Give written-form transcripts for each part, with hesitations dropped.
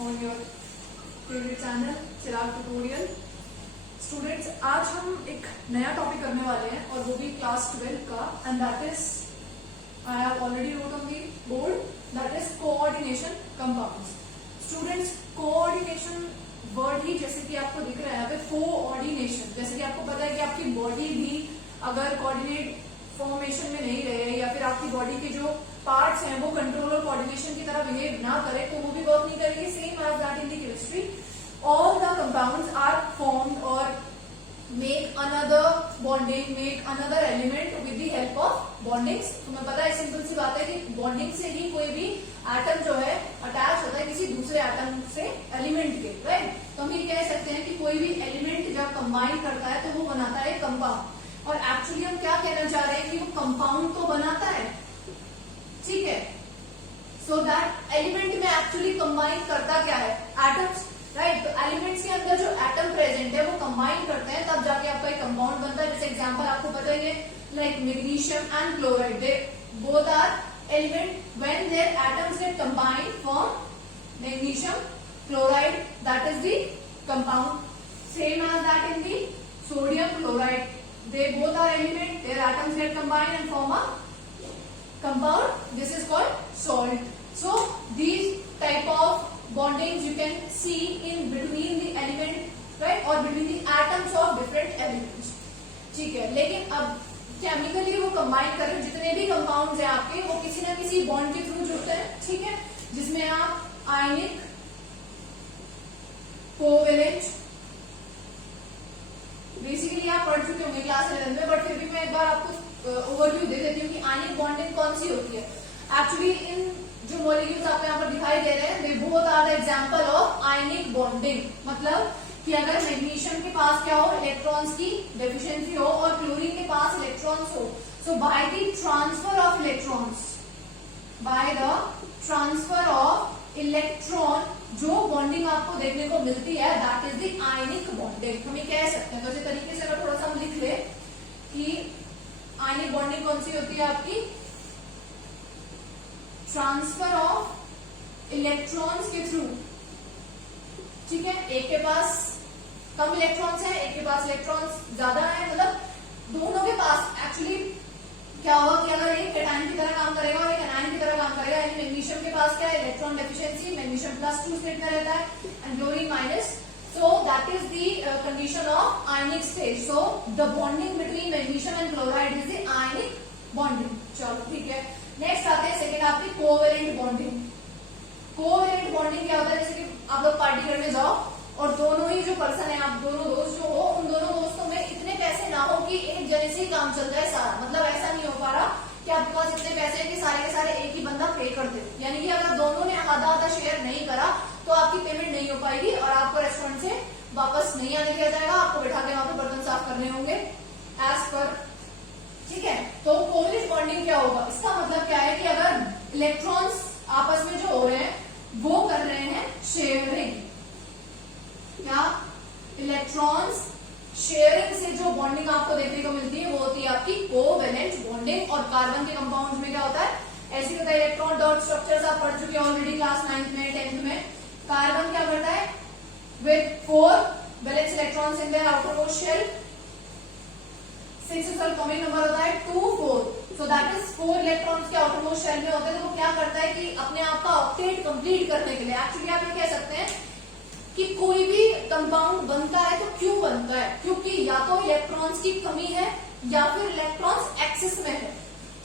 on your favorite channel Chirag tutorial. Students, आज हम एक नया टॉपिक करने वाले हैं और वो भी क्लास 12 का, and that is I have already wrote on the board, that is coordination compounds. Students, coordination word ही जैसे कि आपको दिख रहा है यहाँ पे कोऑर्डिनेशन, जैसे कि आपको पता है कि आपकी बॉडी भी अगर कोऑर्डिनेट फॉर्मेशन में नहीं रहे या फिर आपकी बॉडी के जो पार्ट्स हैं वो कंट्रोल और कोऑर्डिनेशन की तरह बिहेव ना करे तो वो भी वर्क नहीं करेगी। Same as that in the chemistry, all the compounds are formed or make another bonding, make another element with the help of bondings। तुम्हें पता है, सिंपल सी बात है कि बॉन्डिंग से ही कोई भी एटम जो है अटैच होता है किसी दूसरे एटम से एलिमेंट के, राइट। तो हम ये कह सकते हैं कि कोई भी एलिमेंट जब कंबाइन करता है तो वो बनाता है कंपाउंड। और एक्चुअली हम क्या कहना चाह रहे हैं कि वो कंपाउंड तो बनाता है, ठीक है। सो दैट एलिमेंट में एक्चुअली कंबाइन करता क्या है? Atoms, right. तो एलिमेंट्स के अंदर जो एटम प्रेजेंट है वो कंबाइन करते हैं, तब जाके आपका एक कंपाउंड बनता है। जैसे एग्जांपल आपको पता ही है, like magnesium and chloride, they both are element when their atoms get combined form magnesium chloride, that is the compound. Same as that in the sodium chloride, they both are element, their atoms get combined and form a compound, this is called salt। So these type of bondings you can see in between the element, right, or between the atoms of different elements, ठीक है। लेकिन अब chemically वो combine कर रहे, जितने भी compounds हैं आपके वो किसी ना किसी बॉन्ड के थ्रू जुड़ते हैं, ठीक है, जिसमें आप आयनिक, कोवेलेंट, बेसिकली आप पढ़ चुके होंगे क्लास 11 में, बट फिर भी मैं एक बार आपको ओवरव्यू दे देती हूँ कि आयनिक बॉन्डिंग कौन सी होती है। एक्चुअली इन जो मॉलिक्यूल्स आपको यहाँ पर दिखाई दे रहे हैं, they both are the example of ionic bonding. मतलब कि अगर मैग्नीशियम के पास क्या हो, इलेक्ट्रॉन्स की डेफिशिएंसी हो, और क्लोरीन के पास इलेक्ट्रॉन्स हो, so by the transfer of electrons, by the transfer of electron जो बॉन्डिंग आपको देखने को मिलती है, that is the ionic bonding, हम ये कह सकते हैं। तो इसी तरीके से अगर थोड़ा सा हम लिख ले कि आयनिक बॉन्डिंग कौन सी होती है आपकी, ट्रांसफर ऑफ इलेक्ट्रॉन्स के थ्रू, ठीक है। एक के पास कम इलेक्ट्रॉन्स है, एक के पास इलेक्ट्रॉन्स ज्यादा है, मतलब दोनों के पास एक्चुअली क्या होगा कि अगर एक कैटायन की तरह काम करेगा और एक एनायन की तरह काम करेगा, यानी मैग्नीशियम के पास क्या है, इलेक्ट्रॉन डेफिशिएंसी, मैग्नीशियम +2 स्टेट में रहता है and chlorine minus, so that is the condition of ionic state. So the bonding between magnesium and chloride is the ionic bonding. चलो ठीक है, नेक्स्ट आते हैं सेकेंड आपकी कोवेलेंट बॉन्डिंग। कोवेलेंट बॉन्डिंग क्या होता है, जैसे कि आप लोग पार्टी करने जाओ और दोनों ही जो पर्सन है, आप दोनों दोस्त जो हो, उन दोनों दोस्तों में इतने पैसे ना हो कि एक जने से ही काम चल जाए सारा। मतलब ऐसा नहीं हो पा रहा कि आपके पास इतने पैसे हैं कि सारे के सारे एक ही बंदा पे कर दे, यानी कि अगर दोनों ने आधा आधा शेयर नहीं करा तो आपकी पेमेंट नहीं हो पाएगी और आपको रेस्टोरेंट से वापस नहीं आने दिया जाएगा, आपको बैठा के वहां पे बर्तन साफ करने होंगे एज पर, ठीक है। तो कोवेलेंट बॉन्डिंग क्या होगा, इसका मतलब क्या है कि अगर इलेक्ट्रॉन्स आपस में जो हो रहे हैं वो कर रहे हैं शेयरिंग, क्या इलेक्ट्रॉन्स शेयरिंग से जो बॉन्डिंग आपको देखने को मिलती है वो होती है आपकी कोवेलेंट बॉन्डिंग। और कार्बन के कंपाउंड्स में क्या होता है, ऐसे होता है, इलेक्ट्रॉन डॉट स्ट्रक्चर्स आप पढ़ चुके हैं ऑलरेडी क्लास 9th में 10th में। कार्बन क्या करता है, with 4 valence electrons in their outermost shell, 6 उसका एटॉमिक नंबर होता है 2 4, सो दैट इज 4 इलेक्ट्रॉन्स के आउटरमोस्ट शेल में होते हैं। तो वो क्या करता है कि अपने आप का ऑक्टेट कंप्लीट करने के लिए, एक्चुअली आप ये कह सकते हैं कि कोई भी कंपाउंड बनता है तो क्यों बनता है, क्योंकि या तो इलेक्ट्रॉन्स की कमी है या फिर इलेक्ट्रॉन्स एक्सेस में है,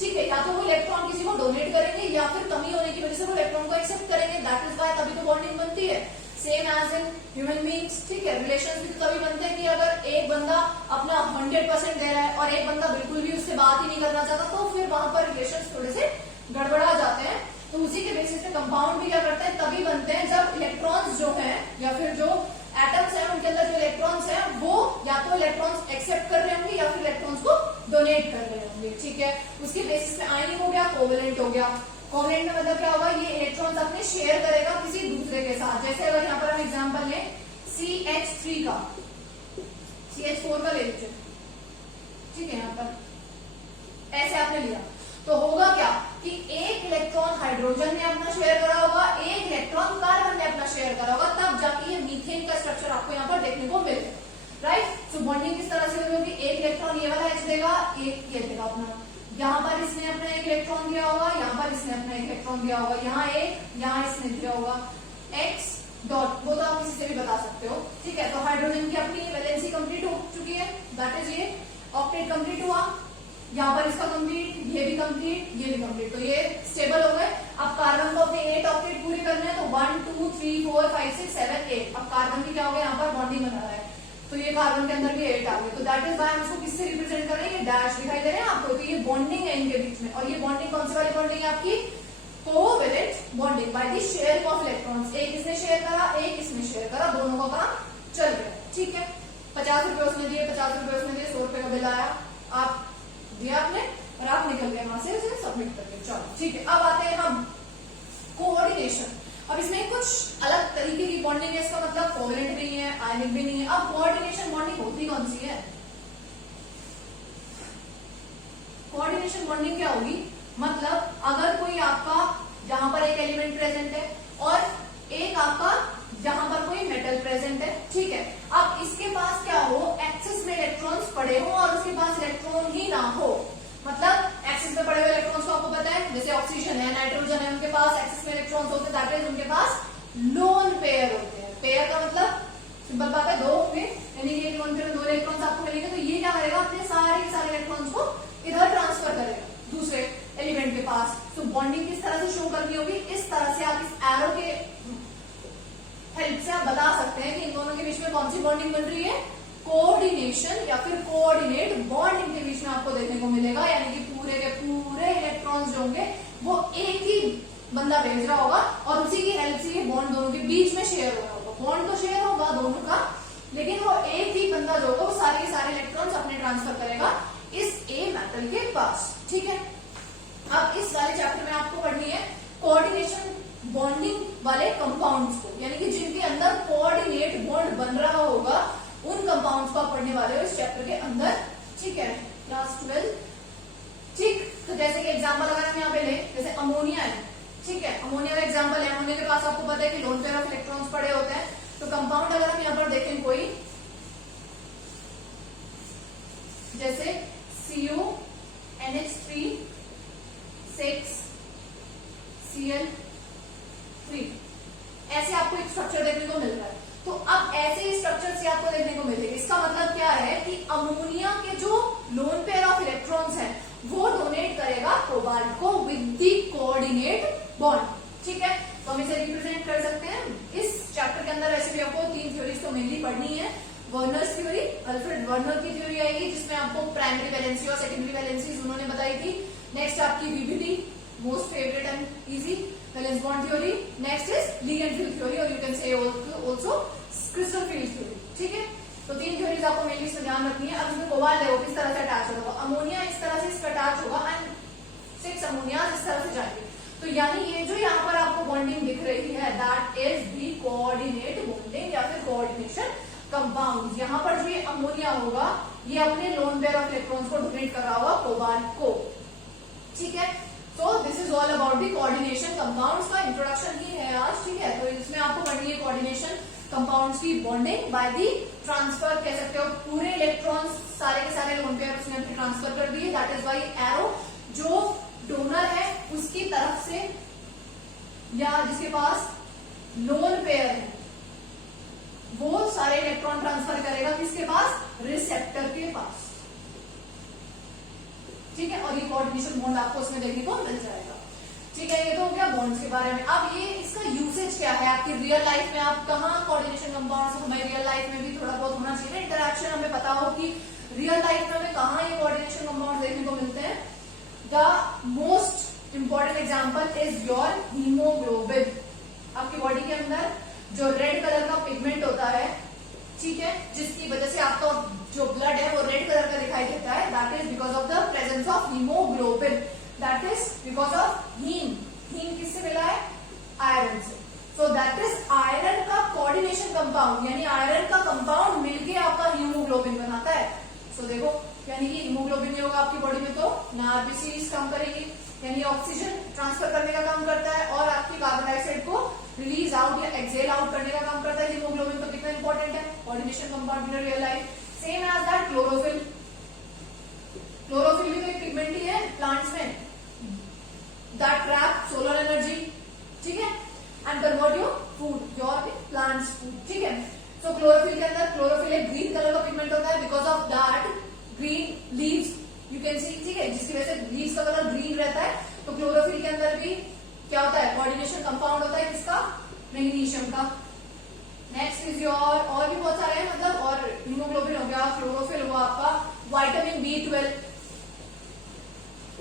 ठीक है। या तो वो इलेक्ट्रॉन किसी को डोनेट करेंगे या फिर कमी होने की वजह से वो इलेक्ट्रॉन को एक्सेप्ट करेंगे, दैट इज व्हाई तभी तो बॉन्डिंग बनती है। Same as in human beings, ठीक है। रिलेशंस भी तभी बनते हैं कि अगर एक बंदा अपना 100% दे रहा है और एक बंदा बिल्कुल भी उससे बात ही नहीं करना चाहता, तो फिर वहां पर रिलेशंस थोड़े से गड़बड़ा जाते हैं। तो उसी के बेसिस पे कंपाउंड भी क्या करते हैं, तभी बनते हैं जब इलेक्ट्रॉन्स जो हैं या फिर जो एटम्स हैं उनके अंदर जो इलेक्ट्रॉन्स हैं वो या तो इलेक्ट्रॉन्स एक्सेप्ट कर रहे होंगे या फिर इलेक्ट्रॉन्स को डोनेट कर रहे होंगे, ठीक है। उसके बेसिस पे आयनिक हो गया, कोवेलेंट हो गया। कोवेलेंट में मतलब क्या होगा, ये इलेक्ट्रॉन्स अपने शेयर करेगा किसी दूसरे के साथ। जैसे अगर यहाँ पर हम एग्जाम्पल लें CH3 का, CH4 का ले लीजिए, ठीक है। यहाँ पर ऐसे आपने लिया तो होगा क्या कि एक इलेक्ट्रॉन हाइड्रोजन ने अपना शेयर करा होगा, एक इलेक्ट्रॉन कार्बन ने अपना शेयर करा बॉन्डिंग किस तरह से होगी, एक इलेक्ट्रॉन ये वाला H देगा, एक ये देगा अपना, यहाँ पर इसने अपना एक इलेक्ट्रॉन दिया होगा, यहाँ पर इसने अपना एक इलेक्ट्रॉन दिया होगा, यहाँ एक, यहाँ इसने दिया होगा x डॉट, वो तो आप किसी से भी बता सकते हो, ठीक है। तो हाइड्रोजन की अपनी वैलेंसी कंप्लीट हो चुकी है, दैट इज ये ऑक्टेट कंप्लीट हुआ, यहाँ पर इसका कंप्लीट, ये भी कंप्लीट, ये भी कंप्लीट, तो ये स्टेबल हो गए। अब कार्बन को अपने 8 ऑक्टेट पूरे करने हैं, तो 1 2 3 4 5 6 7 8, अब कार्बन की क्या हो गया, यहाँ पर बॉन्डिंग बना रहा है, तो ये कार्बन के अंदर भी 8 आ गए, तो दैट इज व्हाई हम इसको किससे रिप्रेजेंट कर रहे हैं, ये डैश दिखाई दे रहे हैं आपको, तो ये बॉन्डिंग है इनके बीच में, और ये बॉन्डिंग कौन सी वाली बॉन्डिंग है आपकी, covalent bonding by the sharing of electrons, एक इसने शेयर करा, एक इसने शेयर करा, दोनों का काम चल गया, ठीक है। 50 रुपए उसने दिए, 50 रुपए उसने दिए, 100 रुपए का बिल आया, आप दिया आपने और आप निकल गए वहां से, उसे सबमिट कर दिया, चलो ठीक है। अब आते हैं हम कोऑर्डिनेशन, अब इसमें कुछ अलग तरीके की बॉन्डिंग है, इसका मतलब कोवेलेंट नहीं है, आयनिक भी नहीं है। अब कोऑर्डिनेशन बॉन्डिंग होती कौन सी है, कोऑर्डिनेशन बॉन्डिंग क्या होगी, मतलब अगर कोई आपका जहां पर एक एलिमेंट प्रेजेंट है और एक आपका जहां पर कोई मेटल प्रेजेंट है, ठीक है, अब इसके पास क्या हो, एक्सिस में इलेक्ट्रॉन्स पड़े हो और उसके पास इलेक्ट्रॉन ही ना हो, मतलब एक्सिस में पड़े हुए इलेक्ट्रॉन्स को आपको पता है, जैसे ऑक्सीजन है, नाइट्रोजन है, उनके पास एक्सिस में इलेक्ट्रॉन्स होते हैं, दैट इज उनके पास लोन पेयर होते हैं। पेयर का मतलब सिंपल बात है, दो होंगे, यानी कि एक लोन पेयर में 2 इलेक्ट्रॉन्स आपको मिलेंगे, तो ये क्या करेगा, अपने सारे के सारे इलेक्ट्रॉन्स को इधर ट्रांसफर करेगा दूसरे एलिमेंट के पास। तो बॉन्डिंग किस तरह से शो करनी होगी, इस तरह से आप इस एरो के हेल्प से आप बता सकते हैं कि इन दोनों के बीच में कौन सी बॉन्डिंग बन रही है, कोऑर्डिनेशन या फिर कोऑर्डिनेट बॉन्ड इनके बीच में आपको देखने को मिलेगा, यानी कि पूरे के पूरे इलेक्ट्रॉन्स जो होंगे वो एक ही बंदा भेज रहा होगा और उसी की हेल्प से ये बॉन्ड दोनों के बीच में शेयर हो रहा होगा, बॉन्ड तो शेयर होगा दोनों का, लेकिन वो एक ही बंदा जो होगा वो सारे के सारे इलेक्ट्रॉन्स अपने ट्रांसफर करेगा इस ए मेटल के पास, ठीक है। अब इस वाले चैप्टर में आपको पढ़नी है कोऑर्डिनेशन बॉन्डिंग वाले कंपाउंड्स को, यानी कि जिनके अंदर कोऑर्डिनेट बॉन्ड बन रहा होगा उन कंपाउंड्स को आप पढ़ने वाले हो इस चैप्टर के अंदर, ठीक है, क्लास 12, ठीक। तो जैसे कि एग्जांपल अगर हम यहाँ पे ले, जैसे अमोनिया है, ठीक है, अमोनिया का एग्जांपल है, अमोनिया के पास आपको पता है कि लोन पेयर ऑफ इलेक्ट्रॉन्स पड़े होते हैं, तो कंपाउंड अगर हम यहाँ पर देखें कोई, जैसे CuNH3 6Cl3, ऐसे आपको एक स्ट्रक्चर देखने को मिल रहा है, तो अब ऐसे स्ट्रक्चर से आपको देखने को मिलेगा, इसका मतलब क्या है कि अमोनिया के जो लोन पेयर ऑफ इलेक्ट्रॉन्स हैं वो डोनेट करेगा कोबाल्ट को विद द कोऑर्डिनेट बॉन्ड, ठीक है। तो हम इसे रिप्रेजेंट कर सकते हैं इस चैप्टर के अंदर। वैसे भी आपको 3 थ्योरीज तो मेनली पढ़नी है, वर्नर्स थ्योरी, अल्फ्रेड वर्नर की थ्योरी आएगी जिसमें आपको प्राइमरी वैलेंसी और सेकेंडरी वैलेंसी उन्होंने बताई थी, नेक्स्ट आपकी VBT, most favourite and easy valence bond theory, next is ligand field theory, और you can say also crystal field theory, ठीक है। तो 3 थ्योरीज आपको मेनली इसमें ध्यान रखनी है। अब इसमें कोबाल्ट है वो किस तरह से अटैच होगा, अमोनिया इस तरह से इसका अटैच होगा एंड 6 अमोनिया इस तरह से जाएंगे, तो यानी ये जो यहाँ पर आपको बॉन्डिंग दिख रही है that is the coordinate bonding या फिर कोऑर्डिनेशन कंपाउंड। यहाँ पर जो ये अमोनिया होगा ये अपने लोन पेयर ऑफ इलेक्ट्रॉन्स को डोनेट कर रहा होगा कोबाल्ट को, ठीक है। तो this is all about the coordination compounds का इंट्रोडक्शन ही है आज, ठीक है। तो इसमें आपको पढ़नी है कोऑर्डिनेशन कंपाउंड्स की बॉन्डिंग बाय दी ट्रांसफर, कह सकते हो पूरे इलेक्ट्रॉन्स सारे के सारे लोन पेयर उसने अपने ट्रांसफर कर दिए, दैट इज बाई एरो, जो डोनर है उसकी तरफ से या जिसके पास लोन पेयर है वो सारे इलेक्ट्रॉन ट्रांसफर करेगा किसके पास, रिसेप्टर के पास, ठीक है। और ये कोऑर्डिनेशन बॉन्ड आपको उसमें देखने को मिल जाएगा, ठीक है। ये तो हो गया बॉन्ड्स के बारे में। अब ये इसका यूसेज क्या है आपकी रियल लाइफ में, आप कहाँ कोऑर्डिनेशन कंपाउंड्स हमें रियल लाइफ में भी थोड़ा बहुत होना चाहिए, इंटरेक्शन हमें पता हो कि रियल लाइफ में हमें कहाँ ये कोऑर्डिनेशन कंपाउंड देखने को मिलते हैं। The most important example is your haemoglobin. आपकी बॉडी के अंदर जो रेड कलर का पिगमेंट होता है, ठीक है, जिसकी वजह से आपका जो ब्लड है वो रेड कलर का दिखाई देता है, that is because of the presence of haemoglobin, that is because of haem. Haem किससे मिला है, आयरन से। सो दैट इज आयरन का कोऑर्डिनेशन कंपाउंड, यानी आयरन का कंपाउंड मिलके आपका हीमोग्लोबिन बनाता है। सो देखो, यानी कि हीमोग्लोबिन नहीं होगा आपकी बॉडी में तो ना आरबीसी काम करेगी, यानी ऑक्सीजन ट्रांसफर करने का काम करता है और आपकी कार्बन डाइऑक्साइड को रिलीज आउट या एक्सेल आउट करने का काम करता है हीमोग्लोबिन। तो कितना इंपॉर्टेंट है coordination compound in real life. Same as that chlorophyll, chlorophyll भी तो एक पिगमेंट ही है प्लांट्स में, दैट ट्रैप सोलर एनर्जी, ठीक है, and convert your food, your plants food, ठीक है। सो क्लोरोफिल के अंदर, क्लोरोफिल एक ग्रीन कलर का पिगमेंट होता है, because of that green leaves you can see, ठीक है, जिसकी वजह से लीव्स का कलर ग्रीन रहता है। तो क्लोरोफिल के अंदर भी क्या होता है, कोऑर्डिनेशन कंपाउंड होता है किसका, मैग्नीशियम का। नेक्स्ट इज योर, और भी बहुत सारे हैं, मतलब, और हीमोग्लोबिन हो गया, क्लोरोफिल हुआ आपका, विटामिन B12,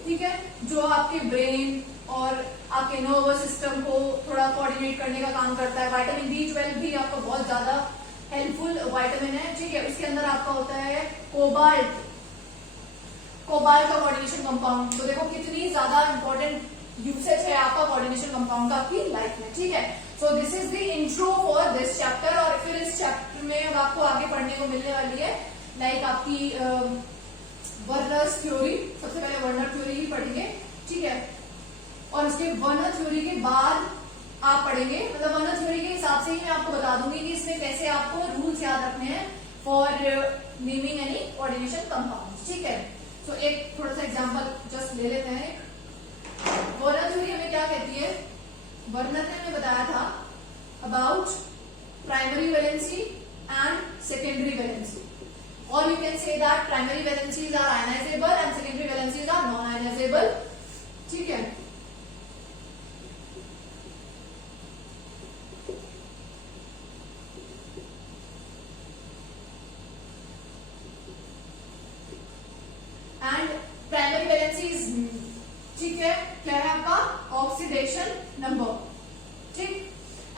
ठीक है, जो आपके ब्रेन और आपके नर्वस सिस्टम को थोड़ा कोऑर्डिनेट करने का काम करता है। विटामिन B12 भी आपको बहुत ज्यादा हेल्पफुल विटामिन है, ठीक है। उसके अंदर आपका होता है कोबाल्ट, कोबाल्ट का कोऑर्डिनेशन कंपाउंड। तो देखो कितनी ज्यादा इंपॉर्टेंट यूसेज है आपका कोऑर्डिनेशन कंपाउंड का आपकी लाइफ में, ठीक है। So this is the intro for this chapter. और फिर इस चैप्टर में अब आपको आगे पढ़ने को मिलने वाली है लाइक आपकी वर्नर्स थ्योरी, सबसे पहले वर्नर थ्योरी ही पढ़ेंगे, ठीक है। और उसके वर्नर थ्योरी के बाद आप पढ़ेंगे, मतलब वर्नर थ्योरी के हिसाब से ही मैं आपको बता दूंगी कि इसमें कैसे आपको रूल्स याद रखने हैं for naming any coordination compound, ठीक है। तो एक थोड़ा सा एग्जांपल जस्ट ले लेते हैं। वर्नर थ्योरी हमें क्या कहती है, वर्नर ने हमें बताया था about primary valency and secondary valency, और you can say that primary valencies are ionisable and secondary valencies are non ionisable, ठीक है। एंड प्राइमरी वैलेंसीज, ठीक है, क्या है आपका ऑक्सीडेशन नंबर, ठीक,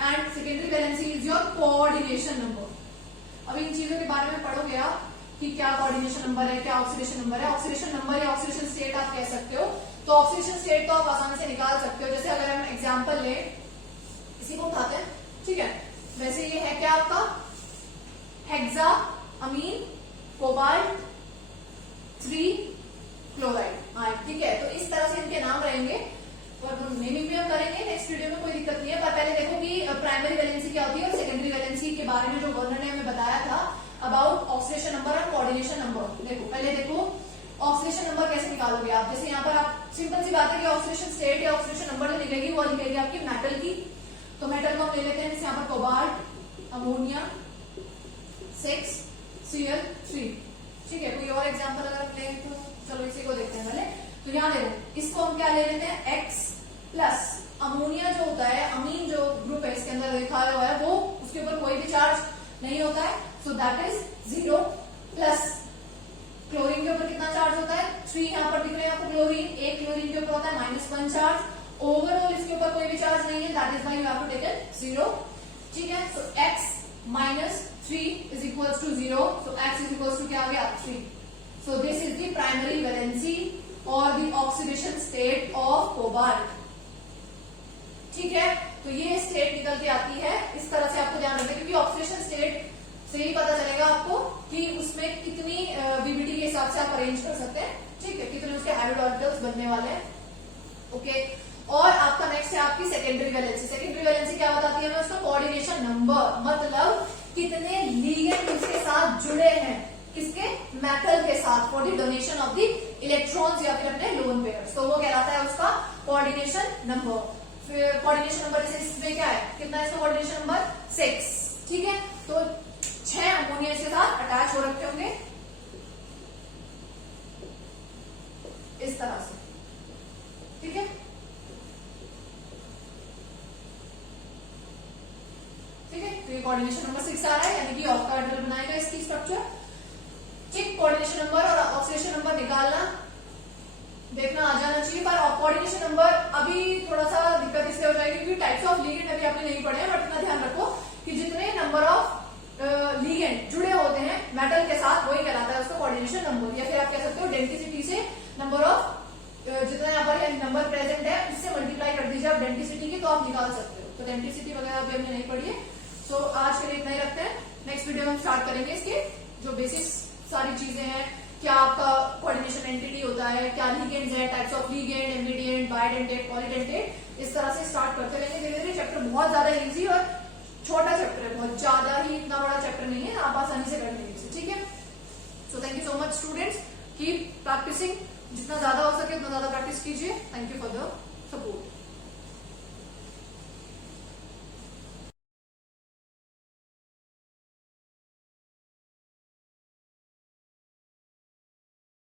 and secondary valency is your coordination number. अब इन चीजों के बारे में पढ़ोगे आप कि क्या कोऑर्डिनेशन नंबर है, क्या ऑक्सीडेशन नंबर है। ऑक्सीडेशन नंबर या ऑक्सीडेशन स्टेट आप कह सकते हो। तो ऑक्सीडेशन स्टेट तो आप आसानी से निकाल सकते हो। जैसे अगर हम एग्जांपल ले, इसी को उठाते हैं, ठीक है। वैसे ये है क्या आपका हेक्सा अमीन कोबाल्ट 3 क्लोराइड, ठीक है। तो इस तरह से इनके नाम रहेंगे और नेमिंग भी हम करेंगे नेक्स्ट वीडियो में, कोई दिक्कत नहीं है। पर पहले देखो कि प्राइमरी वैलेंसी क्या होती है और सेकेंडरी वैलेंसी के बारे में जो वर्नर ने हमें बताया था अबाउट ऑक्सीडेशन नंबर और कोऑर्डिनेशन नंबर। देखो पहले देखो ऑक्सीडेशन नंबर कैसे निकालोगे आप। जैसे यहाँ पर आप सिंपल सी बात है कि ऑक्सीडेशन स्टेट या ऑक्सीडेशन नंबर जो निकलेगी वो निकलेगी आपकी मेटल की। तो मेटल को हम ले लेते हैं, जैसे यहाँ पर कोबाल्ट, अमोनिया 6Cl3, ठीक है। कोई और एग्जाम्पल अगर लें तो चलो इसी को देखते हैं पहले। तो यहाँ देखो इसको हम क्या ले लेते हैं X प्लस अमोनिया जो होता है, अमीन जो ग्रुप है इसके अंदर लिखा हुआ है वो, उसके ऊपर कोई भी चार्ज नहीं होता है, सो दैट इज 0 प्लस क्लोरीन के ऊपर कितना चार्ज होता है 3, यहाँ पर दिख रहे हैं आपको क्लोरीन, एक क्लोरीन के ऊपर होता है -1 चार्ज। ओवरऑल इसके ऊपर कोई भी चार्ज नहीं है, that is why you have to take it 0, ठीक है। So X -3 is equals to 0, so X is equals to क्या आ गया 3। So this is the primary valency or the oxidation state of cobalt, ठीक है। तो ये स्टेट निकल के आती है, इस तरह से आपको ध्यान रखना, क्योंकि ऑक्सीडेशन स्टेट से ही पता चलेगा आपको कि उसमें कितनी बीबीटी के हिसाब से आप अरेंज कर सकते हैं, ठीक है, कितने उसके हाइब्रिड ऑर्बिटल्स बनने वाले हैं, ओके। और आपका नेक्स्ट है आपकी सेकेंडरी वैलेंसी। सेकेंडरी वैलेंसी क्या बताती है, उसका कोऑर्डिनेशन नंबर, मतलब कितने लिगेंड उसके साथ जुड़े हैं, किसके, मेटल के साथ, for the donation of the electrons या फिर अपने लोन पेयर्स। तो वो कहलाता है उसका कोऑर्डिनेशन नंबर। फिर कोऑर्डिनेशन नंबर जैसे इसमें क्या है, कितना है इसका कोऑर्डिनेशन नंबर 6, ठीक है। तो 6 अमोनिया इसके साथ अटैच हो रखे होंगे इस तरह से, ठीक है, ठीक है। तो ये कोऑर्डिनेशन नंबर 6 आ रहा है, यानी कि ऑक्टाहेड्रल बनाएगा इसकी स्ट्रक्चर, ठीक। कोऑर्डिनेशन नंबर और ऑक्सीडेशन नंबर निकालना देखना आ जाना चाहिए। पर कोऑर्डिनेशन नंबर अभी थोड़ा सा दिक्कत इसलिए हो जाएगी क्योंकि टाइप्स ऑफ लिगेंड अभी आपने नहीं पढ़े हैं, बट इतना ध्यान रखो कि जितने नंबर ऑफ लिगेंड जुड़े होते हैं मेटल के साथ वही कहलाता है उसका कोऑर्डिनेशन नंबर, या फिर आप कह सकते हो डेंसिटी से नंबर ऑफ जितना यहाँ पर नंबर प्रेजेंट है उससे मल्टीप्लाई कर दीजिए आप डेंसिटी की, तो आप निकाल सकते हो। तो डेंसिटी वगैरह अभी हमने नहीं पढ़ी है। सो आज के लिए इतना ही रखते हैं, नेक्स्ट वीडियो में हम स्टार्ट करेंगे इसके जो बेसिक्स सारी चीजें हैं, क्या आपका कोऑर्डिनेशन एंटिटी होता है, क्या लिगेंड्स है, types of ligand, immediate, bidentate, polydentate, इस तरह से स्टार्ट करते रहेंगे धीरे धीरे। चैप्टर बहुत ज्यादा इजी और छोटा चैप्टर है, बहुत ज्यादा ही इतना बड़ा चैप्टर नहीं है, आप आसानी से कर लेंगे, ठीक है। So thank you so much students, keep practising, जितना ज्यादा हो सके उतना ज्यादा प्रैक्टिस कीजिए. Thank you for the support.